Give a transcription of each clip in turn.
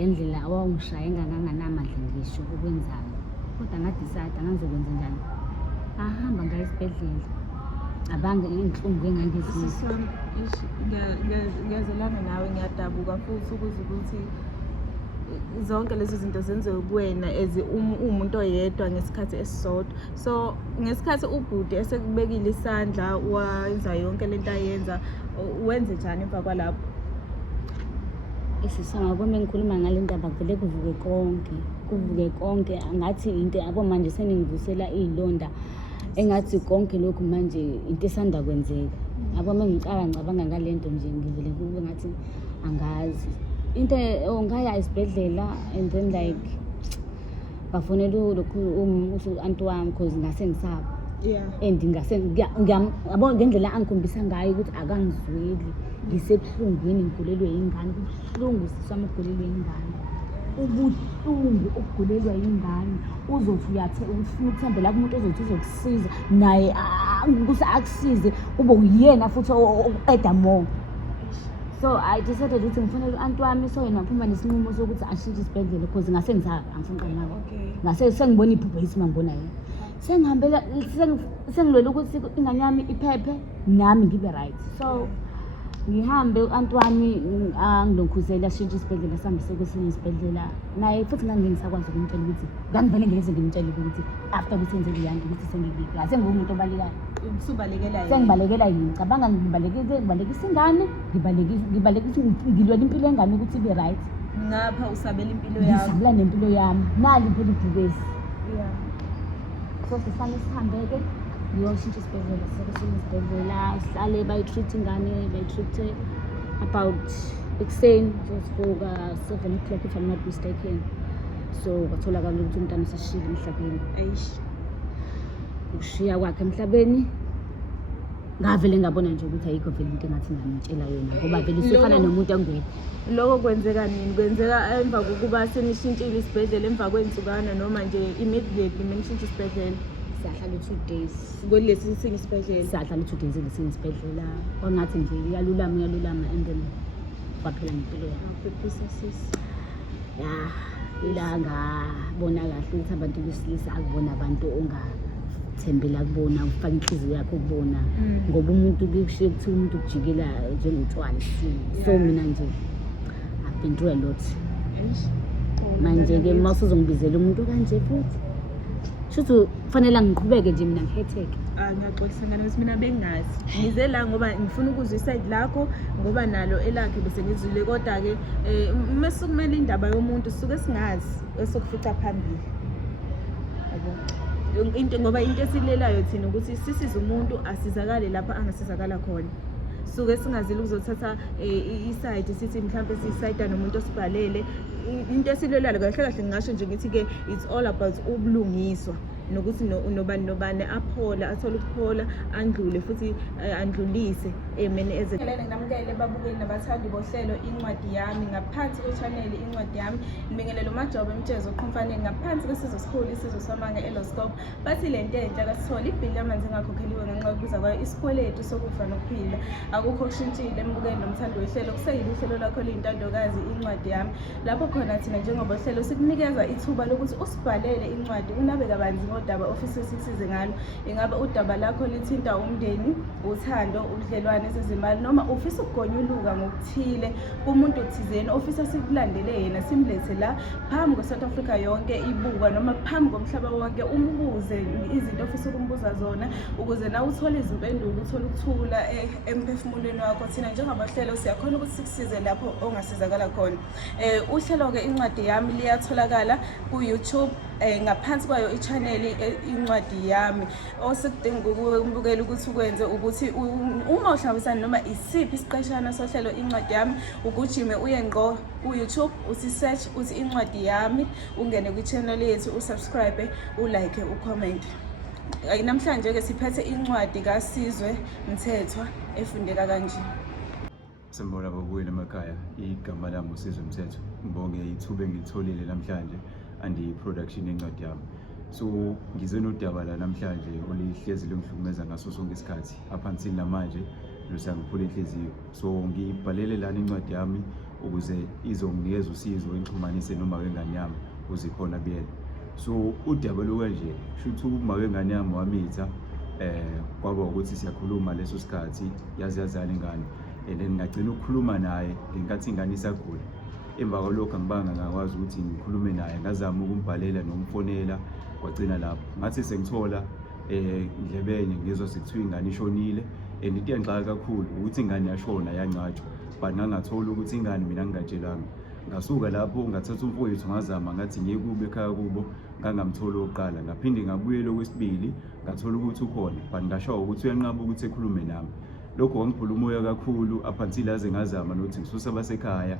ngendlela awangishaya enganganamandla ngisho ukwenzayo kodwa ngadecide angizokwenza njani ahamba ngaye esibhedlela abange inhlungu engangizizwa ngiyazolana nawe ngiyadabuka futhi ukuthi zonke lezi zinto zenziwe kuwena as umuntu oyedwa ngesikhathi esisodwa. So ngesikhathi ubhuti esekubekile isandla wenza yonke lento ayenza wenze njani emva kwalapho? Isisanga kwami ngikhuluma ngale ndaba vele kuvuke konke angathi into yabo manje seningivusela izilonda engathi konke lokhu manje into esanda kwenzeka yabo ngicabanga ngalento nje ngivele kube ngathi angazi into ongaya esibhedlela and then like bafonela lokhu anti wami because ngase ngisaba and ngiyabona ngendlela angikhombisa ngayo ukuthi akangizweli ngisebuhlungwini ngigulelwe ingane kubuhlungu sisami ugulelwe ingane ubuhlungu ukugulelwa ingane uzothi ufuna ukuthembela kumuntu ozothi uzokusiza naye ukuthi akusize ube uyena futhi oqeda more. So I decided ukuthi ngifanele u-anti wami so yena phuma nesinqumo sokuthi ashintshe isibhedlela because ngase ngizaba angisenqanako ngase sengibona iphupho isima ngibona yena sengihambela sengilwela ukuthi ingane yami iphephe nami ngibe right. So ngihambe u-anti wami angilonkhuzela ashintshe isibhedlela sihambise kwesinye isibhedlela naye futhi ngangingisakwazi ukumtshela ukuthi ngangivele ngileze ngimtshela ukuthi after ukuthi enze leyanto ukuthi sengibika sengumuntu obalekayo sengibalekela yini ngicabanga ngibalekisa ingane ngibalekisa ngilwela impilo yengane ukuthi ibe right ngapha usabela impilo yakho ngisabela nempilo yami nali phela ibhubesi so sifane sihambeke ngiyoshintsha isibhedlela sekwesinye isibhedlela sihlale bayi-treat ingane bayi-treat about ekuseni sesivuka 7 o'clock if I'm not mistaken. So kwatholakala ukuthi umntwana useshiyile emhlabeni. Ukushiya kwakhe emhlabeni ngavele ngabona nje ukuthi ayikho vele into engathi ngimtshela yona ngoba vele sifana nomuntu angekho. Lokho kwenzeka nini? Kwenzeka emva kokuba senishintshile isibhedlela emva kwensukana noma nje immediately menishintsha isibhedlela? Sahlala 2 days kulesi sinye isibhedlela. Sahlala 2 days kulesi isibhedlela kwangathi nje iyalulama and then kwaphela impilo yakho. Ilanga bona kahle ukuthi abantu besilisa akubona abantu ongathembela kubona ufaka inhliziyo yakho kubona ngoba umuntu kushiye kuthi umuntu kujikela njengotshwala so mina nje I've been through a lot manje ke masuzongibizela umuntu kanje futhi shuthu kufanele ngiqhubeke nje mina ngihetheke. Ngiyaxolisa ngane ukuthi mina bengazi ngize la ngoba ngifuna ukuzwa iside lakho ngoba nalo elakhe bese ngizwile kodwa ke mase kumele indaba yomuntu suke singazi esokufica phambili yabo into ngoba into esilelayo thina ukuthi sisize umuntu asizakale lapha angasizakala khona suke singazile ukuzothatha iside sithi mhlawumbe sisayida nomuntu osibhalele into esilelayo kahle kahle ngisho nje ngithi ke it's all about ubulungiswa nokuthi nobani aphola athola ukuphola andlule futhi andlulise emene ezenhlelo nginamukele babukeli nabathandi bohlelo incwadi yami ngaphansi kwechannel incwadi yami ngibingelele uMajobo Mtshezo Qhumfaneni ngaphansi kwesizwe esikhulu isizwe samanga eloscope bathi lento enhle akasithola ibhili yamanzi engakhokheliwe ngenxa yokubiza kwayo isikweletu sokufa nokuphila akukho kushintshile embukeli nomthando wehlelo kuseyile uhlelo lakho liyintandokazi incwadi yami lapho khona thina njengoba uhlelo sikunikeza ithuba lokuthi usibhalele incwadi unabe kabanzi udaba ofisa sisize ngalo ingabe udaba lakho lithinta umndeni uthando ubudlelwane sezimali noma ufisa ukugonyuluka ngokuthile kumuntu othizeni ofisa sikulandele yena simlethe la phambi kweSouth Africa yonke ibuka noma phambi komhlaba wonke umbuze izinto ofisa ukumbuza zona ukuze nawe uthole izimpendulo uthole ukuthula emphefumulweni wakho thina njengabahlelo siyakhona ukuthi sikusize lapho ongasizakala khona. Uhlelo ke incwadi yami liyatholakala ku YouTube ngaphansi kwayo ichannel incwadi yami osekudinga ukubukela ukuthi ukwenze ukuthi uma uhlabisana noma isiphi isiqeshana sohlelo incwadi yami ukujime uye ngqo ku YouTube usi-search uthi incwadi yami ungene ku channel yethu usubscribe ulike ucomment. Namhlanje ke siphethe incwadi kaSizwe Mthethwa efundeka kanje. Sembona babuye emakhaya igama lami uSizwe Mthethwa ngibonge ithuba engitholile namhlanje andi production encwadi yami. So ngize nodaba la namhlanje olihlezi lengihlukumeza ngaso sonke isikhathi up until namanje lusangiphula inhliziyo. So ngibhalele lana incwadi yami ukuze izonginikeza usizo engixhumanise noma wengane yami ukuze khona kuyena. So udaba lokanje shuthi uma wengane yami wamitha kwaba ukuthi siyakhuluma leso sikhathi yazi yazala ingane and then ngagcina ukukhuluma naye ngenkathi ingane isagula. Emva kwalokho angibanga ngakwazi ukuthi ngikhulume naye, ngazama ukumbhalela nomfonela kwagcina lapho. Ngathi sengithola indlebenye ngizwa sekuthiwa ingane ishonile and into engixaka kakhulu ukuthi ingane yashona yangcwatshwa but ngangathola ukuthi ingane mina ngingatshelanga. Ngasuka lapho ngathatha umfowethu ngazama ngathi ngiye kubo ekhaya kubo ngangamtholi oqala, ngaphinde ngabuyela okwesibili ngathola ukuthi ukhona but ngashawa ukuthi uyanqaba ukuthi ekhulume nami. Lokho kwangiphula umoya kakhulu up until aze ngazama nokuthi ngisusa abasekhaya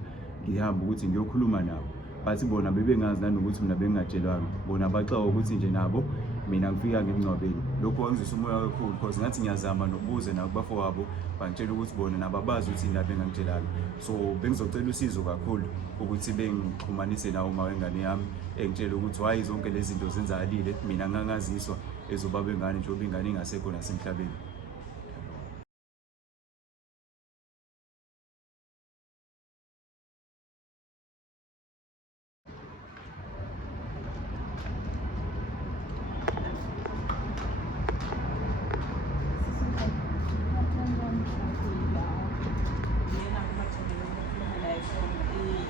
ngihamba ukuthi ngiyokhuluma nabo, bathi bona bebengazi nanokuthi mina bengingatshelwanga. Bona baxawa ukuthi nje nabo mina ngifika ngemngcwabeni. Lokho kwangizwisa umoya kakhulu because ngathi ngiyazama nokubuza nabo bafowabo bangitshela ukuthi bona nabo abazi ukuthi indaba engangitshelanga. So bengizocela usizo kakhulu ukuthi bengixhumanise nawo uma wengane yami engitshela ukuthi why zonke lezi zinto zenzakalile mina ngangaziswa ezobaba engane njengoba ingane ingasekho nasemhlabeni.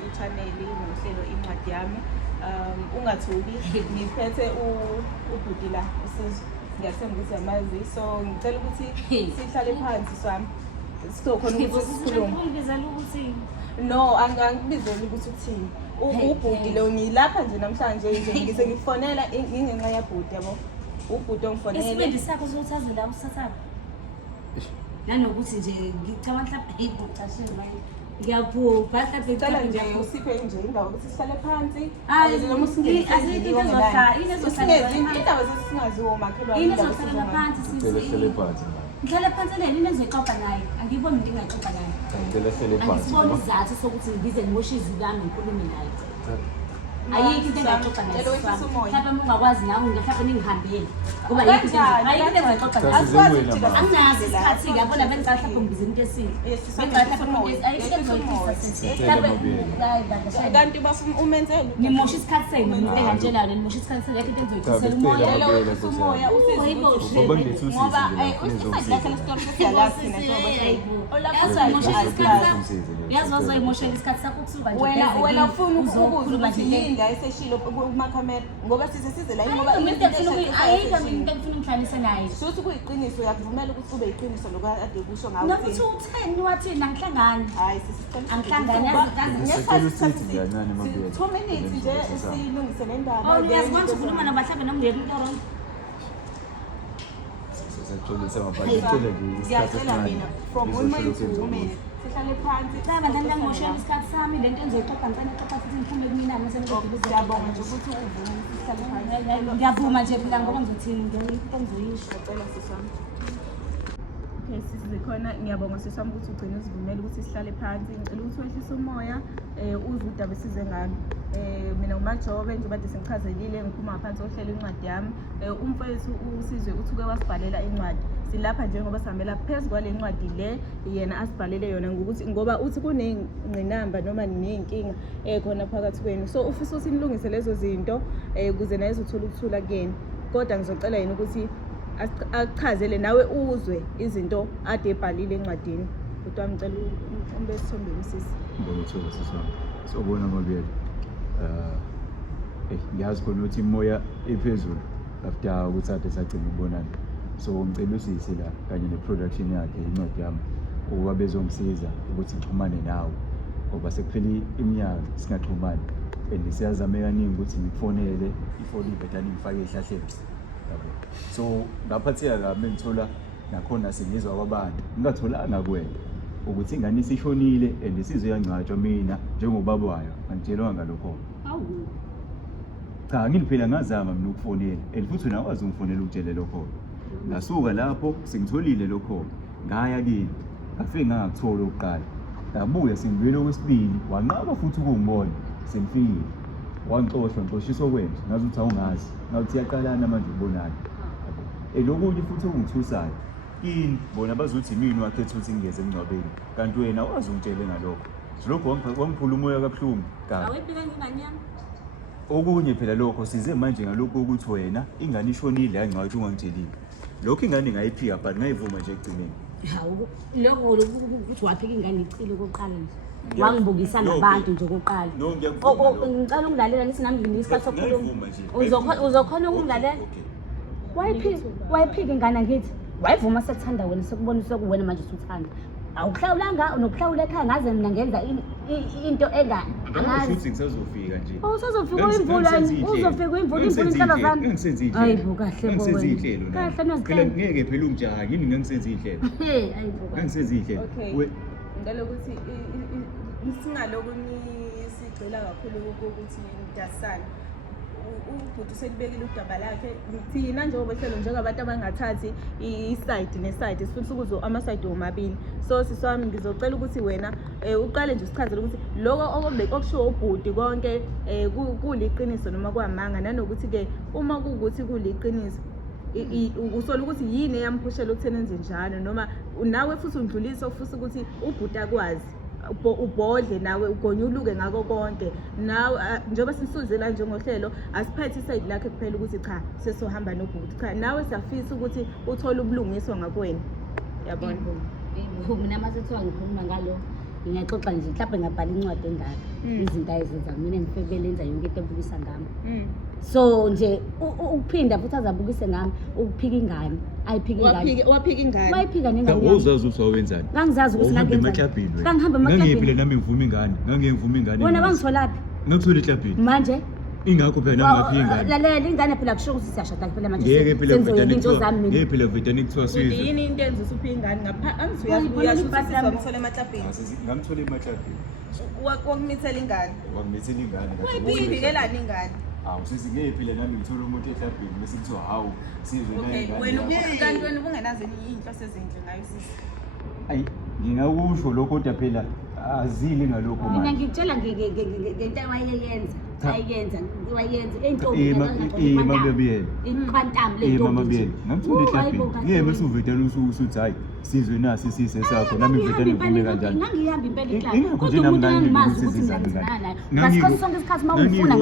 I-channel nohlelo incwadi yami. Ungathuki ngiphethe ubhuti la uSizwe, ngiyathemba ukuthi yamazi, so ngicela ukuthi sihlale phansi swami sizokhona ukuthi sikhulume. No, angibizeli ukuthi uthini. Ubhuti lo ngilapha nje namhlanje nje ngize ngifonela ngingenxa yabhuti yabo. Ubhuti ongifonela. Isibindi sakho sokuthazela usathatha. Nanokuthi nje ngicabanga mhlawumbe ayibhuthashile manje. Ngiyabhubha mhlawumbe ngicela nje usiphe nje indawo ukuthi sihlale phansi. Noma usingene indaba zesingaziwo makhelwane indaba phansi Ngihlele phansi. ngihlale phansi leni nezoxoxa naye, angiboni into engaxoxa naye. Ngicela hlele phansi. Angisiboni izathu sokuthi ngize ngimoshe izwi lami ngikhulume naye. Ayikho into engaxoxa naye. Mhlawumbe ungakwazi nawe mhlawumbe ningihambele ngoba ayikho into engaxoxa naye. Anginazi isikhathi yabona benza mhlawumbe ngibiza into esini. Benza mhlawumbe kanti bafuna umenzele ngimosha isikhathi senu engantshelayo leni ngimosha isikhathi senu yakho into engizoyithisela umoya. ngoba usifakile story sesiyalathi yazi wazoyimoshela isikhathi sakho kusuka nje wena ufuna ukubuza ukuthi yini la eseshilo kumakhamera ngoba size la ngoba into ayikho into engifuna ngihlanganise naye. Suthi kuyiqiniso uyakuvumela ukuthi kube iqiniso lokade kusho ngawo Nokuthi utheni wathini angihlangani. hayi sisicela Angihlangani nje silungise le ndaba. Uyazikwazi ukukhuluma nabo mhlawumbe noma ungeke umntoro. Ngiyacela mina from women to women sihlale phansi Mhlawumbe ngangimoshela isikhathi sami lento engizoyixoxa ngicane xoxa futhi ngiphume kumina mase ngiyabonga nje ukuthi uvume ukuthi sihlale phansi. ngiyavuma nje phela ngoba ngizothini into engizoyisho. Ngicela sisami. Okay, sizikhona ngiyabonga sisami ukuthi ugcine usivumela ukuthi sihlale phansi. Ngicela ukuthi wehlise umoya uzwe udaba esize ngalo. Mina uMajobe nje bade sengichazelile ngiphuma ngaphansi kohlelo incwadi yami. Umfowethu uSizwe uthi uke wasibhalela incwadi. Silapha njengoba sihambela phezu kwale ncwadi le yena asibhalele yona ngokuthi ngoba uthi kunengqinamba noma nenkinga khona phakathi kwenu, so ufisa ukuthi nilungise lezo zinto ukuze naye ezothola ukuthula kuyena. Kodwa ngizocela yena ukuthi achazele nawe uzwe izinto ade ebhalile encwadini. Kodwa ngicela umbe sithombeni sisi. Ngibona uthola sisami. Sobona mabiyela. Ngiyazi khona ukuthi imoya ephezulu after ukuthi ade sagcina ukubonana. So ngicela usisi la kanye neproduction yakhe incwadi yami ukuba bezongisiza ukuthi ngixhumane nawe ngoba sekuphele iminyaka singaxhumani and siyazama kaningi ukuthi ngikufonele ifoni ibhetani ngifake ehlahleni yabo. So ngaphatheka kabi ngithola nakhona sengizwa kwabantu ngingatholanga kuwena ukuthi ingane isishonile and isizwe yangcwatshwa mina njengobaba wayo angitshelwanga ngalokho. Awu Cha ngiliphela ngazama mina ukufonela and futhi nawe wazi ungifonela ukutshele lokho. Ngasuka lapho sengitholile lokho ngaya kini ngafike ngakuthola oqala ngabuya sengibuyele okwesibili wanqaba futhi ukungibona sengifikile ngixoshiswa kwenje ngazi ukuthi awungazi ngathi yaqalana manje ubonana elokunye futhi okungithusayo ini bona bazothi mina wakhetha ukuthi ngingeze emngcwabeni kanti wena wazi ungitshele ngalokho. lokho wangiphula umoya kabuhlungu kabi. Awuyibika nginganyama. Okunye phela lokho size manje ngalokho ukuthi wena ingane ishonile yangathi ungangitshelile. Lokho ingane ngayiphika but ngayivuma nje ekugcineni. Hawu lokho ukuthi waphika ingane icile kokuqala nje. Wangibukisa nabantu nje kokuqala. No ngiyakuvuma. Ngicela ukungilalela ngisinami ngisikhathi sokukhuluma. Ngiyavuma nje. Uzokhona ukungilalela? Wayiphika ingane angithi. Wayivuma sekuthanda wena sekubona sekuwena manje usuthanda. Awuhlawulanga nokuhlawula ekhaya ngaze mina ngenza into angazi ukuthi ngisazofika nje. Usazofika imvula uzofika imvula inhlelo zami. Ngisenze ihlelo. Hayibo kahle bo wena. Ihlelo. Kahle nozihlelo. Ngeke phela umjaha yini ngisenze ihlelo. Hayibo. Ngisenze ihlelo. Ngicela ukuthi singaloku sigcila kakhulu ukuthi ngidasana. Ubhuti uselibekile udaba lakhe thina njengoba hlelo njengabantu abangathathi iside neside sifuna ukuzo ama-side omabili so siswami ngizocela ukuthi wena uqale nje usichazele ukuthi lokho okushiwo ubhuti konke kuliqiniso noma kwamanga nanokuthi-ke uma kuwukuthi kuliqiniso usola ukuthi yini eyampushela ukutheni enze njalo noma nawe futhi undlulise ofisa ukuthi ubhuti akwazi ubhodle nawe ugonyuluke ngako konke nawe njengoba sisuzela njengohlelo asiphethe iside lakhe kuphela ukuthi cha sesohamba nobhuti cha nawe siyafisa ukuthi uthole ubulungiswa ngakwena yabona mina masethiwa ngikhuluma ngalo ngiyaxoxa nje mhlawumbe ngabhala incwadi endala izinto ayizenza mina ngifike lenza yonke into ebukisa ngami so nje ukuphinda futhi azabukise ngami ukuphika ingane ayiphika ingane waphika ingane wayiphika nengane uzazi ukuthi wawenzani ngangizazi ukuthi ngangenza ngangihamba emaklabhini ngangiphile nami ngivuma ingane ngangivuma ingane wena bangitholaphi ngakuthola eklabhini manje ingakho phela nami ngaphika ingane lalela ingane phela kusho ukuthi siyashada phela manje ngeke phela senzoyela into zami ngeke phela vedane kuthiwa sizo yini into enza usuphi ingane ngaphansi uyamthola emaklabhini ngamthola emaklabhini wakumithela ingane wangimithela ingane uyivikelani ingane sesingeke phela nami ngithola umuntu eklabhini bese kuthiwa hawu sizwe kanti wena ubungenazo iy'nhloso ezinhle ngayo sisi ayi ngingakusho lokho kodwa phela azile ngalokho manje mina ngitshela ngento wayeyenza wayenza entombi mamabiyela iquantum le mamabiyela ngamthola eklabhini ngeke bese uvedane usuthi hayi sizwe nasi sise sakho nami uvedane ngivume kanjani ngangihamba impela eklabhini kodwa umuntu engimazi ukuthi ngizenzana naye ngasikhathi sonke isikhathi mawungifuna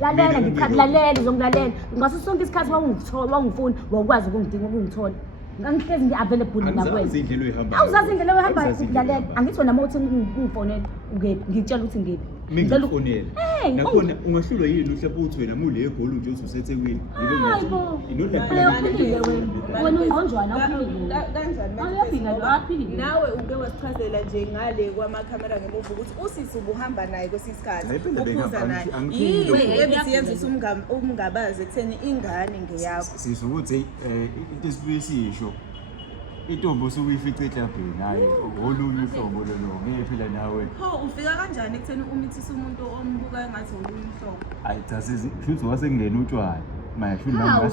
lalela ngikhathalalela uzongilalela ngaso sonke isikhathi wawungifuna wakwazi ukungidinga ukungithola ngangihlezi ngi-available nakwena awuzazi indlela ohamba ukulalela angithi wena uma uthi ungifonele ungephi ngitshela ukuthi ngephi ngifonela nakhona ungahlulwa yini mhlawumbe uthi wena mule egoli nje ususethekwini wena ungonjwana uphilile nawe uke wasichazela nje ngale kwamakhamera ngemuva ukuthi usisi ubuhamba naye kwesikhathi uphuza naye yini ebisiyenzisa umngabazi ekutheni ingane ngeyakho sisho ukuthi into esibuye sisho intombi osuke uyifice eklabhini hayi olunye uhlobo lolo ngeke phela nawe ufika kanjani ekutheni umithisa umuntu ombukayo ngathi olunye uhlobo hayi cha shuthi wasengena utshwala manje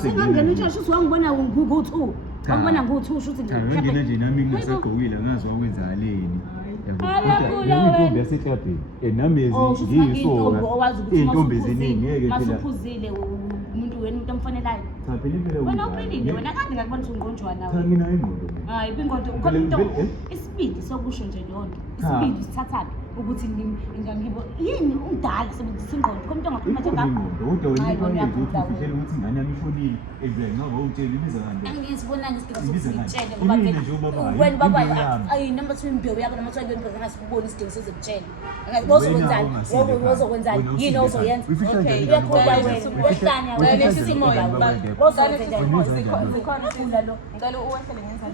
sengangena utshwala shuthi wangibona ngu-2 wangibona ngu-2 shuthi ngangena nje nami ngingasagqokile angazi wakwenzakaleni intombi yaseklabhini nami ngiyisoka iy'ntombi eziningi ngeke phela masuphuzile umuntu wena umuntu omfonelayo cha phela impela wena uphilile wena kade ngakubona ukuthi ungqonjwana cha nginayo ingqondo hayi bingodo ukhona into isibindi sokusho nje lonto isibindi sithathaphi ukuthi ngibo yini umdala sebenzisa ingqondo khona into engakhuluma nje ngakho kodwa wena ukuthi ufishele ukuthi ingane yami ishonile ngaba utshela ibiza kanti angizibona ngisidinga sokutshela ngoba wena baba ayi nomathi imbewu yakho nomathi wena ngasibona isidingo sokutshela wozokwenzani yini ozoyenza okay uyaqhuba wena wehlanya wena isimoya ngicela uwehlele ngenzani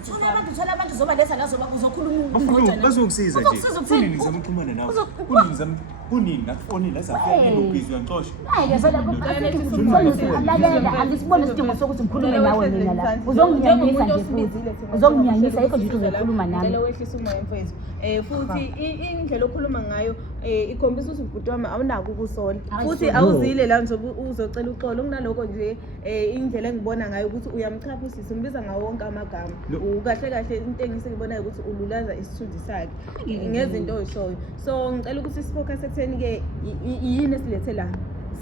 thola abantu zoba lesa la zoba uzokhuluma ingqondo bazokusiza nje kunini ngizama ukuxhumana nawe kunini ngakufonela zafika ngizwe ngixoxe hayi phela lalela angisibone isidingo sokuthi ngikhulume nawe mina la uzonginyanyisa nje futhi uzonginyanyisa yikho nje uzokhuluma nami ngicela wehlisa umoya mfethu futhi indlela okhuluma ngayo ikhombisa ukuthi ubhuti wami awunako ukusola futhi awuzile la njengoba uzocela uxolo kunaloko nje indlela engibona ngayo ukuthi uyamchaphusisa umbiza ngawo wonke amagama ukahle kahle into engisibonayo ukuthi ululaza isithunzi sakhe ngezinto oyishoyo so ngicela ukuthi sifocus ekutheni ke yini esilethe la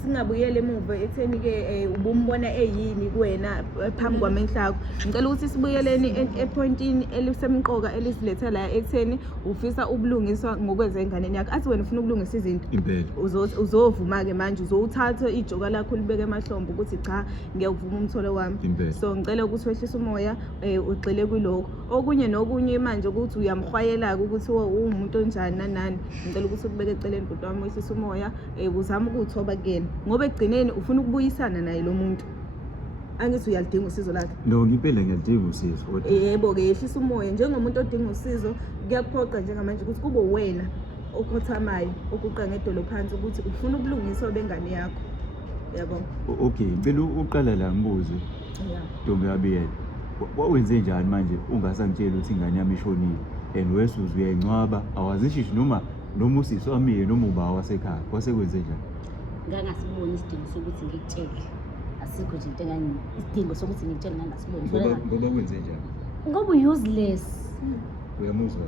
singabuyele emuva ekutheni-ke ubumbona eyini kuwena phambi kwamehlo akho. Ngicela ukuthi sibuyeleni epointini elisemqoka elisilethe la ekutheni ufisa ubulungiswa ngokwenza enganeni yakho. Athi wena ufuna ukulungisa izinto uzovuma-ke manje uzowuthatha ijoka lakho ulibeke emahlombe ukuthi cha ngiyawuvuma umtholo wami. So ngicela ukuthi wehlise umoya ugxile kulokho. Okunye nokunye manje ukuthi uyamhwayela-ke ukuthi uwumuntu onjani nanani. Ngicela ukuthi ukubeke eceleni bhuti wami wehlise umoya uzame ukuwuthoba kuyena ngoba ekugcineni ufuna ukubuyisana naye lo muntu. Angithi uyalidinga usizo lakhe. No, ngempela ngiyalidinga usizo. Yebo-ke yehlisa umoya njengomuntu odinga usizo kuyakuphoqa njengamanje ukuthi kube wena okhothamayo okuqa ngedolo phansi ukuthi ufuna ubulungiswa bengane yakho. Yabo. Okay, ngicela uqala la ngibuze. Ntombi yabiyela. Wawenze njani manje ungasangitshela ukuthi ingane yami ishonile and wesuze uyayincwaba awazishishi noma usisi wami noma uba wasekhaya kwasekwenze njani? Ngangasiboni isidingo sokuthi ngikutshele. Asikho nje into isidingo sokuthi ngikutshele ngangasiboni. Ngoba wenze njani? Ngoba useless. Uyamuzwa?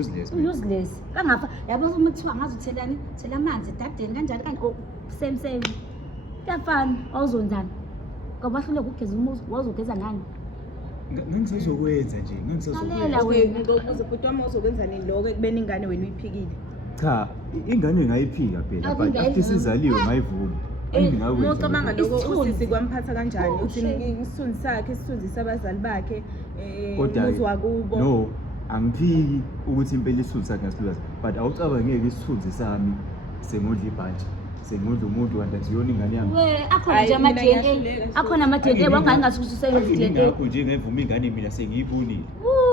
Useless. Useless. Kangafa yabo uma kuthiwa ngazi uthelani, thela amanzi dadeni kanjani same. Kuyafana awuzonzana. Ngoba hlule ukugeza umuzi wazogeza ngani? Ngangisazokwenza nje, Lalela wena. Ngokuze bhuti wami uzokwenza nini lokho ekubeni ingane wena uyiphikile? Cha, ingane ngayiphika phela but after sizaliwe ngayivuma. Ngicabanga lokho usisi kwamphatha kanjani uthi isithunzi sakhe isithunzisa abazali bakhe umuzi wakubo. No, angiphiki ukuthi impela isithunzi sakhe ngasibulaza but awucabangi ngeke isithunzi sami sengondla ibhanti sengondla umuntu kanti akuyona ingane yami. Akhona nje ama-DNA akhona ama-DNA wangani ngasukuthi usebenza i-DNA. Ngakho nje ngevuma ingane mina sengiyibonile.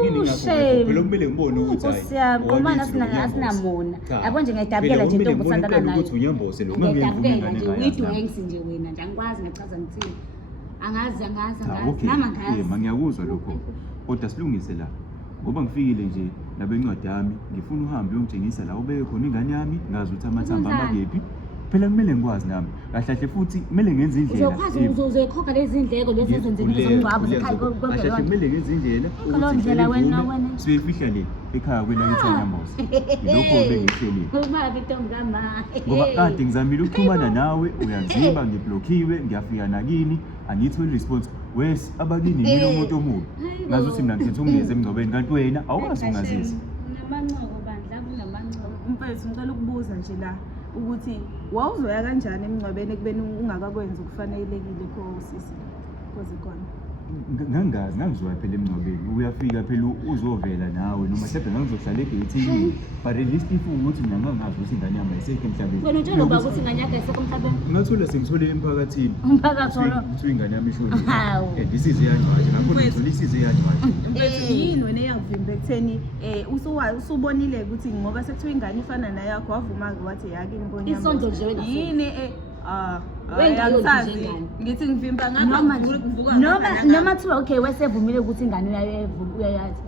Yini ngakho phela kumele ngibone ukuthi hayi siyabona asinamona yabo nje ngiyadabukela nje intombi osandana nayo ukuthi unyambose lo ngangevuma ingane ngayo. Uyidwengisi nje wena nje angiwazi ngachaza ngithini angazi nama ngazi. Ngiyakuzwa lokho kodwa silungise la ngoba ngifikile nje nabencwadi yami ngifuna uhambe uyongitshengisa la ubeke khona ingane yami ngazi ukuthi amathamba amakephi. Phela kumele ngikwazi nami kahle futhi kumele ngenze indlela uzokwazi uzoyikhokha lezi indleko lezi ezenzeni ezomngcwabo ekhaya kahle kumele ngenze indlela indlela wena siyifihla le ekhaya kwelakithi eNyamboza lokho bengihlelile uma bitombi kama ngoba kade ngizamile ukuxhumana nawe uyanziba ngiblockiwe ngiyafika nakini angitholi response wes abakini mina umuntu omubi ngazi ukuthi mina ngithethe ungeze emngcwabeni kanti wena awukwazi ungazisa namanqoko bandla kunamanqoko. Mfethu ngicela ukubuza nje la ukuthi wawuzoya kanjani emngcwabeni ekubeni ungakakwenza ukufanelekile kho usisi koze khona? Ngangazi ngangizoya phela emngcwabeni uyafika phela uzovela nawe noma mhlawumbe ngangizohlala egeyithini but at least if ukuthi mina ngangazi ukuthi ingane yami ayisekho emhlabeni. Wena utshela uba ukuthi ingane yakho ayisekho emhlabeni? Ngathola sengithole emphakathini umphakathi kuthiwa ingane yami ishonile and isize yancwaje ngakho ngithola isize yancwaje. Mfethu yini wena eyakuvimba ekutheni usubonile ukuthi ngoba sekuthiwa ingane ifana nayakho wavuma-ke wathi yake imboni yami isondlo nje wena yini wengasazi ngithi ngivimba noma thiwa okay wesevumile ukuthi ingane uyayathi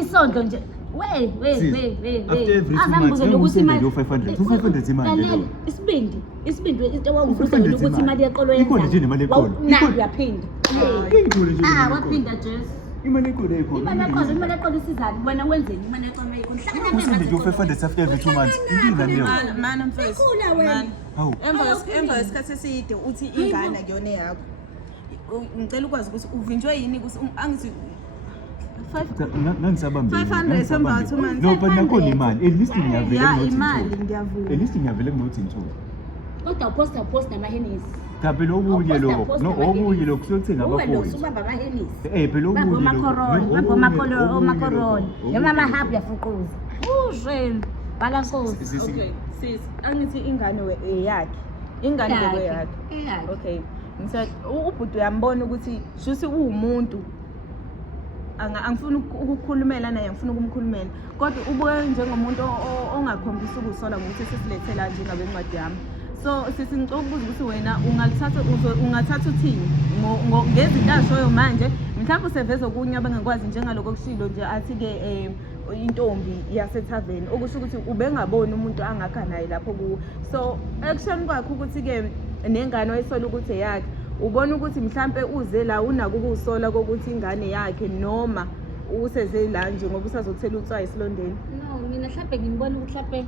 isondlo nje isibindi into wangivusa ukuthi imali yeqolo uyaphinda waphinda Jess imali eqolo isizani wena wenzeni imali eqolo usende nje u500 after every 2 months inkinga leyo mana mfethu emva kwesikhathi eside uthi ingane kuyona yakho ngicela ukwazi ukuthi uvinjwe yini ukuthi angithi 500 emva 2 months no but nakhona imali at least ngiyavela imali ngiyavula at least ngiyavela kunothi ngithola kodwa post namahenisi Kabe lokunye lokho no okunye lokho sokuthenga abafundi ubamba amahenisi phela okunye omakoroni noma amahabu yafuquza usheni bala nkosi. Okay sis angithi ingane eyakhe ingane yakhe okay ngisathi ubhuti uyambona ukuthi shuthi uwumuntu angifuni ukukhulumela naye ngifuna ukumkhulumela kodwa ubuye njengomuntu ongakhombisa ukusola ngokuthi sesilethela nje ngabencwadi yami. So sisi ngicela ukubuza ukuthi wena ungathatha uthini ngezinto ashoyo manje mhlawumbe useveza okunye abangakwazi njengaloko kushilo nje athi-ke intombi yasethaveni okusho ukuthi ubengaboni umuntu angakha naye lapho kuwo. So ekushoni kwakho ukuthi-ke nengane wayisola ukuthi eyakhe ubona ukuthi mhlampe uze la unako ukuwusola kokuthi ingane yakhe noma useze la nje ngoba usazothela utswayi esilondeni. No mina mhlampe ngimbona ukuthi mhlampe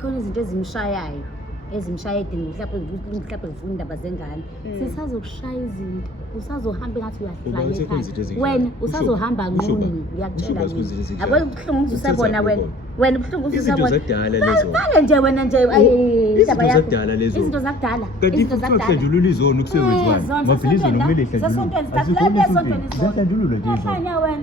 khona izinto ezimshayayo ezimshayede mhlawumbe ngifuna indaba zengane sisazokushaya izinto usazohamba engathi uyadlala ekhaya wena usazohamba nqunu ngiyakutshela nje yabo ubuhlungu uzusebona wena ubuhlungu uzusebona vale nje wena nje indaba yakho izinto zakudala izinto zakudala hlanjulula izona kusewenziwani mavilizo nomele hlanjulula nje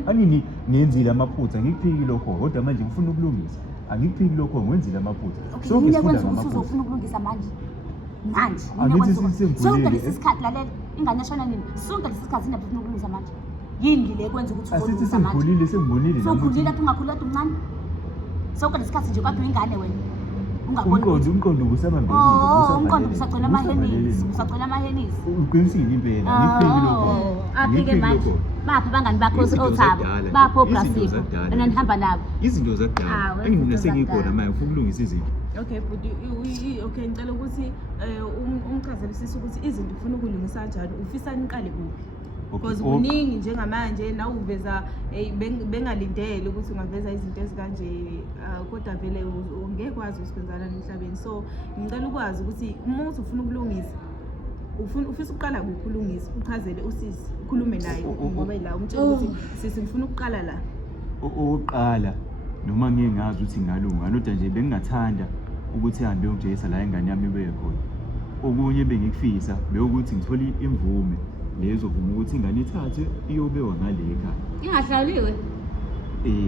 anini niyenzile amaphutha ngikuphiki lokho kodwa manje ngifuna ukulungisa angikuphiki lokho ngwenzile amaphutha so ngifuna uzofuna ukulungisa manje sonke lesisikhathi lalela ingane yashona nini sonke lesisikhathi indaba ufuna ukulungisa manje yini le kwenza ukuthi asithi sengibonile sokhulile lapho ungakhulula umncane sonke lesikhathi nje kwakho ingane wena umqondo kusabambekile umqondo usacela amahenisi uqinisile impela ngikuphiki lokho aphike manje bapha abangani bakho othaba bapho obrasiko nanihamba nabo izinto zakudala angina sengikhona manje ufuna ukulungisa izinto okay but okay ngicela ukuthi umchazelisise ukuthi izinto ufuna ukulungisa kanjani ufisa niqale kuphi because kuningi njengamanje na uveza bengalindele ukuthi ungaveza izinto ezikanje kodwa vele ungekwazi usikwenzana emhlabeni so ngicela ukwazi ukuthi umuntu ufuna ukulungisa ufisa ukuqala kuphi ulungisa uchazele usisi ukhulume naye ngoba la umtshela ukuthi sisi ngifuna ukuqala la oqala noma ngeke ngazi ukuthi ngalunga kodwa nje bengingathanda ukuthi hambe ungijeyisa la ingane yami ibe khona okunye bengikufisa bekuthi ngithole imvume lezo vuma ukuthi ingane ithathe iyobewa ngale ekhaya ingahlaliwe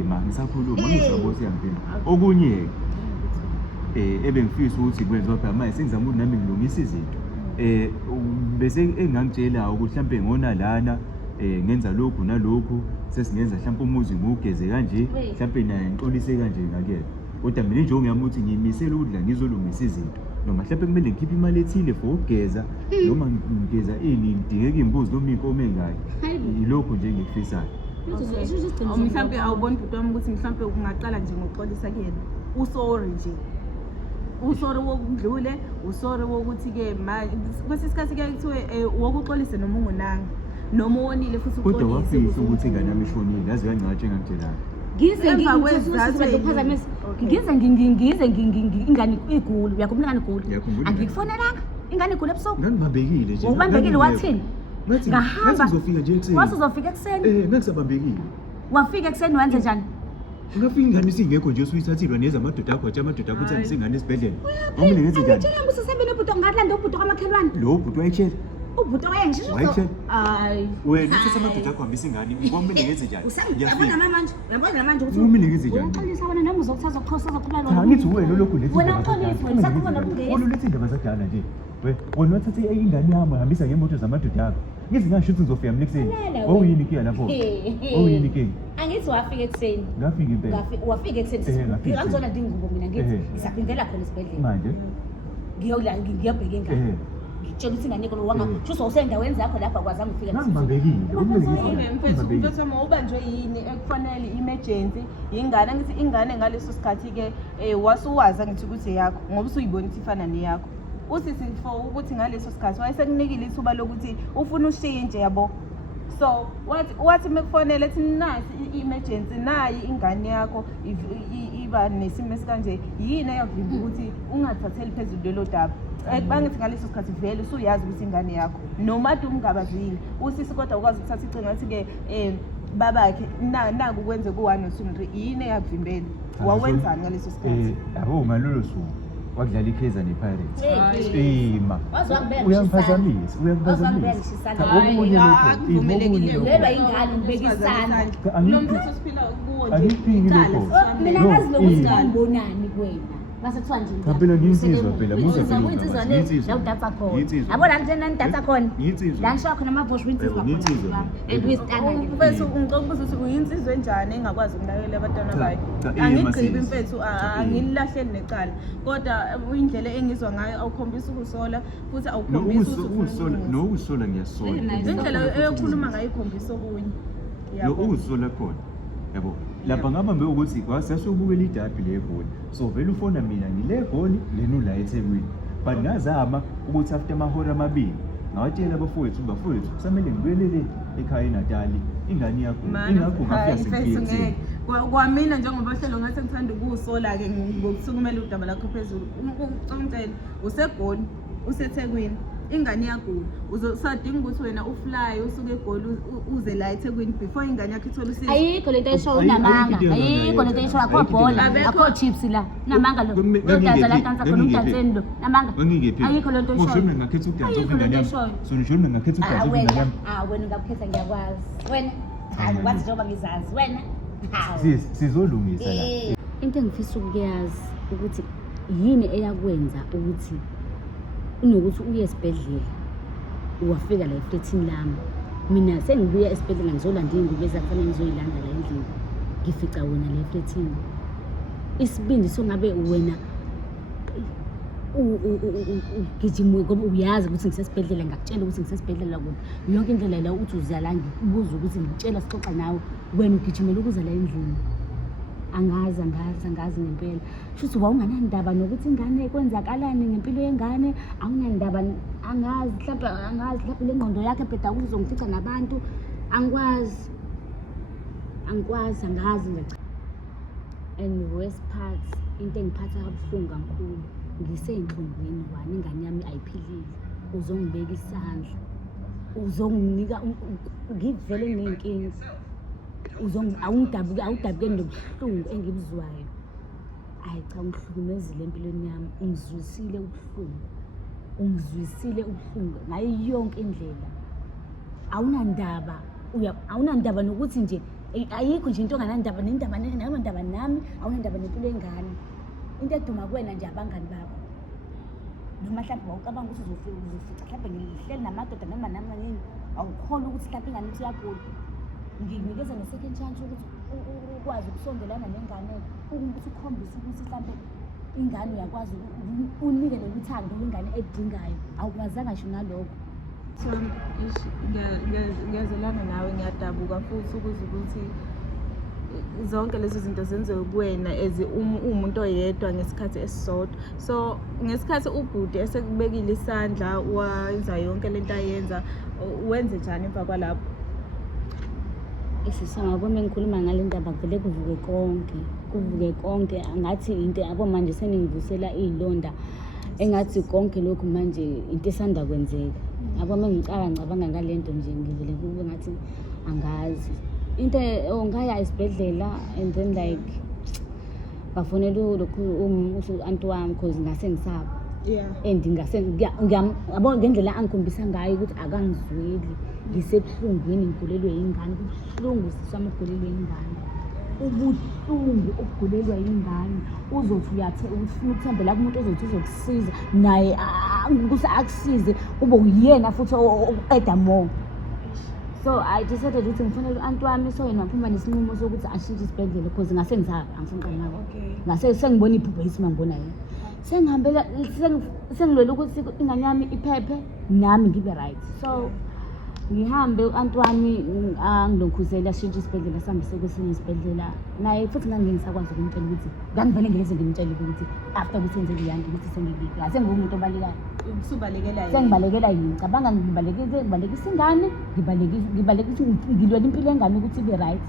ma ngisakhuluma ngizabo siyangena okunye ebengifisa ukuthi kwenziwa phela manje sengizama ukuthi nami ngilungisa izinto bese engangitshela ukuthi mhlambe ngona lana ngenza lokhu nalokhu sesingenza mhlambe umuzi ngugeze kanje mhlambe naye ngixolise kanje ngakhe kodwa mina injongo yami ukuthi ngiyimisela ukudla ngizolungisa izinto noma mhlambe kumele ngikhiphe imali ethile for ukugeza noma ngigeza ngidingeka imbuzi noma inkomo engayo yilokho nje engikufisayo mhlambe awuboni bhuti wami ukuthi mhlambe ungaqala nje ngokuxolisa kuyena usorry nje usori wokudlule usori wokuthi-ke kwesinye isikhathi kuyaye kuthiwe wokuxolise noma ungonanga noma uwonile futhi kodwa wafisa ukuthi ingane yami ishonile yazi kancatshe engangitshelanga ngize ingane igule uyakhumbula ingane igule angikufonelanga ingane igule ebusuku ngangibambekile nje ubambekile wathini ngahamba ngizofika nje ekuseni wasuzofika ekuseni ngangisabambekile wafika ekuseni wenze njani ngafika ingane singekho nje usuyithathilwa neza amadoda akho athi amadoda akho uthi singane esibhedlela ngomile ngenze njani ngitshela ukuthi usebele ubhuti ngalanda ubhuti kwamakhelwane lo bhuti wayetshela ubhuti wayengisho hayi wena uthatha amadoda akho hambisa ingane ngomile ngenze njani uyabona manje ukuthi ngomile ngenze njani uxolisa wena nami uzokuthatha ukukhosa zokuqhubeka lo angithi wena lokho lethi wena uxolisa wena sakhona kungeke wona lethi indaba zakudala nje wena wathatha ingane yami hambisa ngemoto zamadoda akho ngize ngasho ukuthi ngizofika mina ekuseni wawuyini ke lapho wawuyini ke angithi wafika ekuseni ngafika impela wafika ekuseni ngizona dingubo mina ngithi ngisaphindela khona esibhedlela manje ngiyabheka ingane ngitshela ukuthi ingane yekho wanga shuso usendaweni zakho lapha kwazange ufika ngibambekile mfethu uma ubanjwe yini ekufanele emergency ingane ngithi ingane ngaleso sikhathi-ke wasuwaza ngithi ukuthi yakho ngoba usuyibona ukuthi ifana neyakho usisi for ukuthi ngaleso sikhathi wayesekunikile ithuba lokuthi ufuna ushintshe yabo so wathi mekufonele ethi nasi i-emergency nayi ingane yakho iba nesimo esikanje yini eyavimba ukuthi ungathatheli phezulu lelo daba bangithi ngaleso sikhathi vele usuyazi ukuthi ingane yakho noma ade umngabazile usisi kodwa ukwazi ukuthatha icinga ngathi-ke babakhe naku kwenze ku-1 no 2 no 3 yini eyakuvimbela wawenzani ngaleso sikhathi yabo ngalolo suku wakudlala iKaizer nePirates ma uyangiphazamisa okunye lokho lelwa ingane ngibekisana angiphiki lokho mina ngazi lokuthi ngibonani kuwena base kuthiwa nje phela ngiyinsizwa phela muyinsizwa le la udatha khona yabo la njena nidatha khona la ngisho khona amavoshi winsizwa khona mfethu ngicela ukuthi uyinsizwa enjani engakwazi ukunakekela abantwana bayo angigqibi mfethu anginilahleli necala kodwa indlela engizwa ngayo awukhombisa ukusola futhi awukhombisa nokusola ngiyasola indlela eyokhuluma ngayo ikhombisa okunye ukusola khona yabo lapha ngabambe ukuthi kwasasubukela idabi legoli so vele ufona mina ngile goli lenu la eThekwini but ngazama ukuthi after amahora amabili ngawatshela bafowethu kusamele ngibuyelele ekhaya eNatali ingane yakho ingakho ngafika ngeke Kwamina njengoba hlelo ngathi ngithanda ukuwusola-ke ngokusukumela udaba lakho phezulu. Umtshela useGoli, useThekwini, ingane iyagula. Usadinga ukuthi wena ufly usuke eGoli uze la eThekwini before ingane yakho ithole usizo. Ayikho lento eshow unamanga. Ayikho lento eshow akho bhola, akho chips la. Unamanga lo. Udansa la dansa khona umdanseni lo. Namanga. Ayikho lento eshow. Ngishona ngakhetha ukudansa ngingane yami. So ngishona ngakhetha ukudansa ngingane yami. Wena ngakukhetha ngiyakwazi. Wena ngikwazi njengoba ngizazi wena. Sizolungisa la. Into engifisa ukuyazi ukuthi yini eyakwenza ukuthi unokuthi uye esibhedlela wafika la efletini lami. Mina sengibuya esibhedlela ngizolanda ingubo ezafanele ngizoyilanda la endlini. Ngifica wena la efletini. Isibindi songabe wena ugijima ngoba uyazi ukuthi ngisesibhedlela ngakutshela ukuthi ngisesibhedlela kuphi. Yonke indlela la uthi uzala ngibuza ukuthi ngitshela sixoxa nawe wena ugijimela ukuza la endlini. Angazi ngempela. Futhi wawunganandaba nokuthi ingane kwenzakalani ngempilo yengane, awunandaba angazi mhlawumbe le ngqondo yakhe ebheda ukuzongifica nabantu. Angazi ngiyacha. And worst part into engiphatha kabuhlungu kakhulu ngiseyinhlungwini wani ingane yami ayiphilile. Uzongibeka isandla, uzonginika ngivele nginenkinga. Awudabuke nobuhlungu engibuzwayo. Hayi cha ngihlukumezile empilweni yami, ungizwisile ubuhlungu ngayo yonke indlela. Awunandaba nokuthi nje ayikho nje into onganandaba nendaba nami, awunandaba nempilo yengane. Into eduma kuwena nje abangani bakho. Noma mhlawumbe wawucabanga ukuthi uzofica mhlawumbe ngihleli namadoda noma nini, awukholwa ukuthi mhlawumbe ingane ithi iyagula. Ngikunikeza ne-second chance ukuthi ukwazi ukusondelana nengane, ukuthi ukhombise ukuthi mhlawumbe ingane uyakwazi unike lolu thando ingane edingayo. Awukwazanga ngisho nalokho. So ngiyazwelana nawe, ngiyadabuka futhi ukuthi zonke lezi zinto zenziwe kuwena as umuntu oyedwa ngesikhathi esisodwa. So ngesikhathi ubhuti esekubekile isandla wenza yonke lento ayenza, wenze njani emva kwalapho? Isisangabo mengikhuluma ngale ndaba vele kuvuke konke angathi into yabo manje seningivusela izilonda engathi konke lokhu manje into esanda kwenzeka. Yabo ngicabanga ngalento nje ngivele kube ngathi angazi into ongaya esibhedlela and then like bafonela lokhu anti wami because ngase ngisaba. And ngiyabona ngendlela angikhombisa ngayo ukuthi akangizweli. Ngisebuhlungwini ngigulelwe ingane, kubuhlungu sisami ukugulelwe ingane. Ubuhlungu ukugulelwa ingane. Uzothi ufuna ukuthembela kumuntu ozothi uzokusiza naye ukuthi akusize ube uyena futhi oqeda more. So I decided ukuthi ngifonele u-anti wami, so yena waphuma nesinqumo sokuthi ashintshe isibhedlela because ngase ngisaba angifuni nabo. Ngase sengibona iphupho yisima ngibona yena. Sengihambela sengilwela ukuthi ingane yami iphephe nami ngibe right. So ngihambe u-anti wami angilonkhuzela ashintshe isibhedlela sihambise kwesinye isibhedlela. Naye futhi ngangingisakwazi ukumtshela ukuthi ngangivele ngileze ngimtshele ukuthi after ukuthi enze leyanto ukuthi sengibike. Ngase ngiwumuntu obalekayo. Sengibalekela yini? Ngicabanga ngibalekisa ingane, ngibalekisa ngilwela impilo yengane ukuthi ibe right.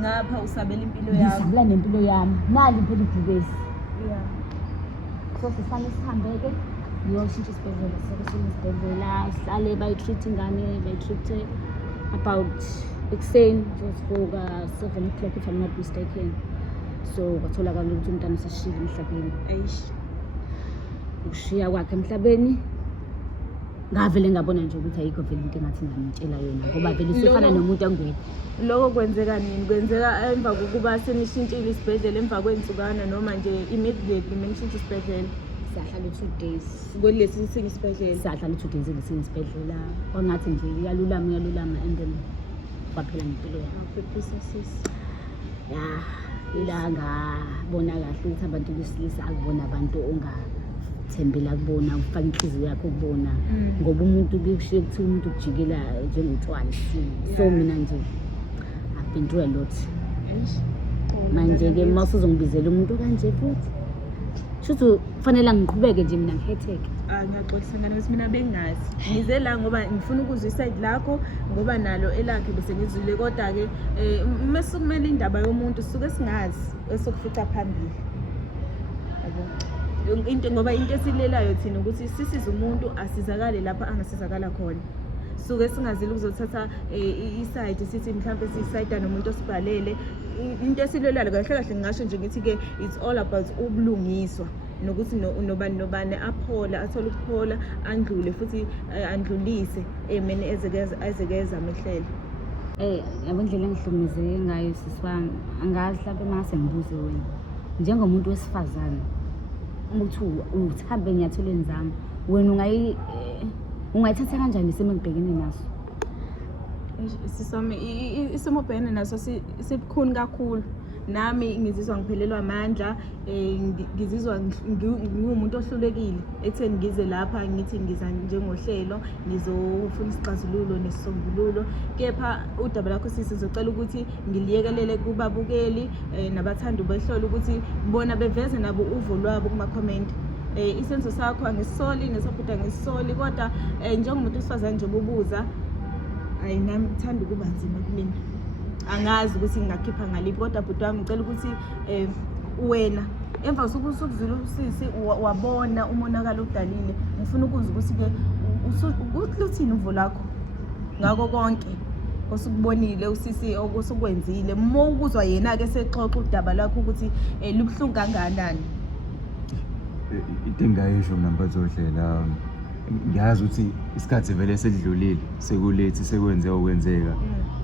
Ngapha usabela impilo yakho. Ngisabela nempilo yami. Nali phela ibhubesi. So sihambe-ke ngiyoshintsha isibhedlela, sekwesinye isibhedlela sihlale bayi-treat ingane, bayi-treat about ekuseni sivuka 7 o'clock if I'm not mistaken. So kwatholakala ukuthi umntwana useshiyile emhlabeni. Ukushiya kwakhe emhlabeni ngavele ngabona nje ukuthi ayikho vele into engathi ngimtshela yona ngoba vele usefana nomuntu angwedwa. Lokho kwenzeka nini? Kwenzeka emva kokuba senishintshile isibhedlela emva kwensukana noma nje immediately menishintsha isibhedlela? Sahlala 2 days kulesi sinye isibhedlela. Sahlala 2 days kulesinye isibhedlela. Kwangathi nje iyalulama and then kwaphela ngempilo yami. Ilanga bona kahle ukuthi abantu besilisa akubona abantu ongathembela kubona, ufaka inhliziyo yakho kubona ngoba umuntu kushiye kuthi umuntu kujikela njengotshwala. So mina nje I've been through a lot. Manje ke mase uzongibizela umuntu kanje futhi Shouthi kufanele ngiqhubeke nje mina ngihetheke. Ngiyaxolisa ngane ukuthi mina bengazi. Ngize la ngoba ngifuna ukuzwa iside lakho ngoba nalo elakhe bese ngizwile kodwa-ke mase kumele indaba yomuntu suke singazi esokufica phambili. Yabo. Ngoba into esilelayo thina ukuthi sisize umuntu asizakale lapha angasizakala khona. Suke singazile ukuzothatha iside sithi mhlambe sisayida nomuntu osibhalele. Into esilelayo kahle kahle ngingasho nje ngithi-ke it's all about ubulungiswa. Nokuthi nobani aphola athole ukuphola andlule futhi andlulise emene ezekeza amehlele. Yabo indlela engihlukumezeke ngayo sisi wami angazi mhlawumbe mase ngibuze wena njengomuntu wesifazane ukuthi uthambe enyathelweni zami wena ungayithatha kanjani isimo engibhekene naso? Sisome isimo obhekene naso sibukhuni kakhulu. Nami ngizizwa ngiphelelwa amandla, ngizizwa ngiwumuntu ohlulekile ekutheni ngize lapha ngithi ngiza njengohlelo ngizofuna isixazululo nesisombululo. Kepha udaba lakho sizocela ukuthi ngiliyekelele kubabukeli nabathandi behlolo ukuthi bona beveze nabo uvo lwabo kuma-comment. Isenzo sakho angisisoli nesaphuta ngisisoli kodwa njengomuntu wesifazane nje obubuza nami ngithanda ukuba nzima kumina. Angazi ukuthi ngingakhipha ngaliphi kodwa bhuti wami ngicela ukuthi wena emva usukuzwile usisi wabona umonakalo odalile ngifuna ukuzwa ukuthi luthini uvo lakho ngako konke osukubonile usisi okusukwenzile uma ukuzwa yena-ke sexoxa udaba lakho ukuthi lubuhlungu kangakanani. Into engayisho mina mphathohlela ngiyazi ukuthi isikhathi vele sedlulile sekulethi sekwenze okwenzeka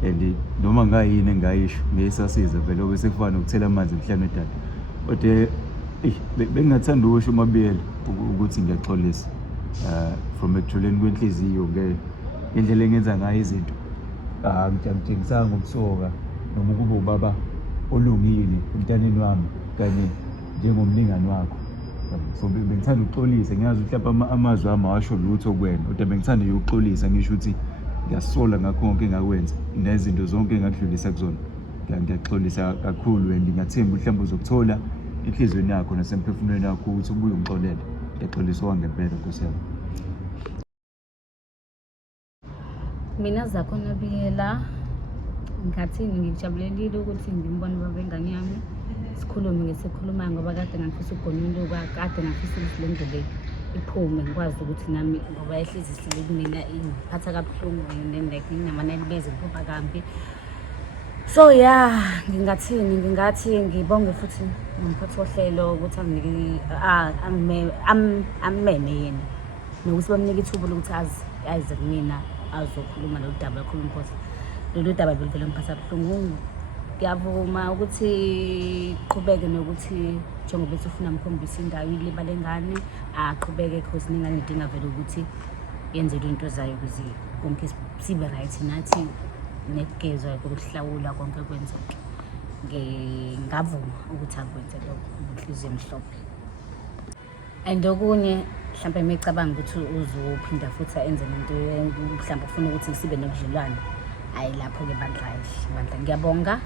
and noma ngayini engayisho ngiyesasiza vele obese kufana ukuthela amanzi emhlane edada kodwa bengingathanda ukusho uMabiyela ukuthi ngiyaxolisa from ekujuleni kwenhliziyo ngendlela engenza ngayo izinto ngithengisanga ngokusoka noma kube ubaba olungile emntaneni wami kanye njengomlingani wakho. So bengithanda ukuxolisa ngiyazi mhlawumbe amazwi ami awasho lutho kuwena kodwa bengithanda ukuxolisa ngisho ukuthi ngiyasola ngakho konke engakwenza nezinto zonke engakudlulisa kuzona. Ngiyaxolisa kakhulu and ngingathemba mhlawumbe uzokuthola enhlizweni yakho nasemphefumulweni yakho ukuthi ubuye ungixolele. Ngiyaxolisa wangempela Nkosi yami. Mina zakho Nabiyela ngathini ngijabulelile ukuthi ngimbone babengane yami sikhulume ngesikhulumayo ngoba kade ngafisa ugonile kade ngafisa ukuthi le ndlela iphume ngikwazi ukuthi nami ngoba ehlizisile kumina ingiphatha kabuhlungu nginamana libeze ngiphupha kambi. So ngingathi ngibonge futhi nomphathi wohlelo ukuthi ammeme yena nokuthi bamnike ithuba lokuthi aze kumina azokhuluma lolu daba kakhulu Nkosi. Lolu daba belivele ngiphatha kabuhlungu. Ngiyavuma ukuthi qhubeke nokuthi njengoba ufuna mkhombisa indawo ilibale ngane aqhubeke because ningane idinga vele ukuthi yenzelwe into zayo ukuze konke sibe right nathi nekugezwa kokuhlawula konke kwenzeke. Ngavuma ukuthi akwenze lokho inhliziyo emhlophe. And okunye mhlawumbe ngicabanga ukuthi uzophinda futhi enze into mhlawumbe ufuna ukuthi sibe nobudlelwane hayi lapho-ke bandla ngiyabonga.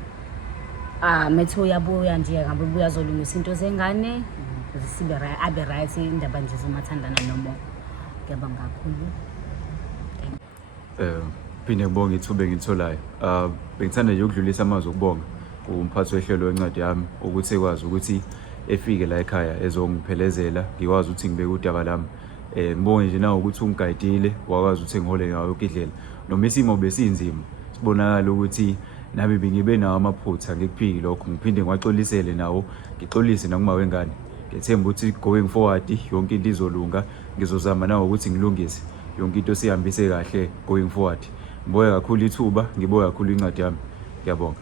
Methi uyabuya nje ngabe ubuya zolungisa into zengane ukuze sibe abe right indaba nje zomathandana nomo. Ngiyabonga kakhulu. Phinde ngibonge ithuba engitholayo. Bengithanda nje ukudlulisa amazwi okubonga umphathi wehlelo wencwadi yami ukuthi ekwazi ukuthi efike la ekhaya ezongiphelezela ngikwazi ukuthi ngibeke udaba lami. Ngibonge nje nawe ukuthi ungigayidile wakwazi ukuthi ngihole ngayo yonke indlela noma isimo besinzima sibonakala ukuthi nami bengibe nawo amaphutha ngikuphiki lokho ngiphinde ngiwaxolisele nawo ngixolise nakuma wengane. Ngiyethemba ukuthi going forward yonke into izolunga ngizozama nawo ukuthi ngilungise yonke into sihambise kahle going forward. Ngiboya kakhulu ithuba ngiboya kakhulu incwadi yami. Ngiyabonga.